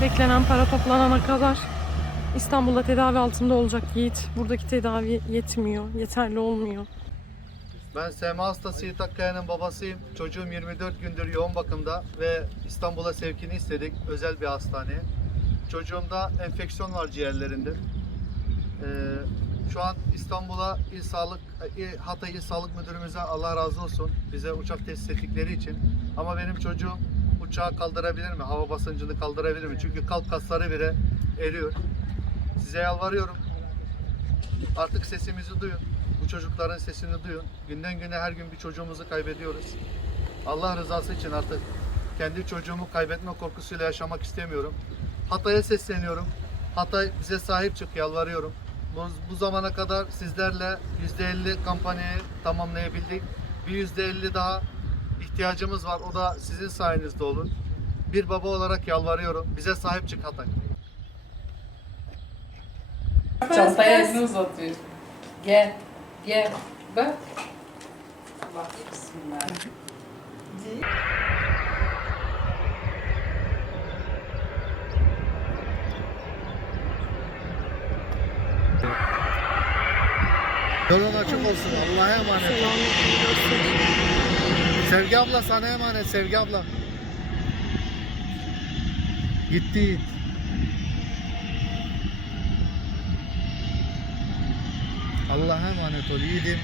Beklenen para toplanana kadar İstanbul'da tedavi altında olacak Yiğit. Buradaki tedavi yetmiyor, yeterli olmuyor. Ben SMA hastası Yiğit Akkaya'nın babasıyım. Çocuğum 24 gündür yoğun bakımda ve İstanbul'a sevkini istedik özel bir hastaneye. Çocuğumda enfeksiyon var ciğerlerinde. Ee, şu an İstanbul'a İl Sağlık, İl- Hatay İl Sağlık Müdürümüze Allah razı olsun bize uçak tesis ettikleri için. Ama benim çocuğum uçağı kaldırabilir mi? Hava basıncını kaldırabilir mi? Çünkü kalp kasları bile eriyor. Size yalvarıyorum. Artık sesimizi duyun. Bu çocukların sesini duyun. Günden güne her gün bir çocuğumuzu kaybediyoruz. Allah rızası için artık kendi çocuğumu kaybetme korkusuyla yaşamak istemiyorum. Hatay'a sesleniyorum. Hatay bize sahip çık yalvarıyorum. Bu, bu zamana kadar sizlerle %50 kampanyayı tamamlayabildik. Bir %50 daha ihtiyacımız var. O da sizin sayenizde olur. Bir baba olarak yalvarıyorum. Bize sahip çık Hatay. Çantaya elini uzatıyor. Gel, gel. Bak. Bak, bismillah. Yolun açık olsun. Allah'a emanet. Sevgi abla sana emanet Sevgi abla. Gitti. Allah'a emanet ol yiğidim.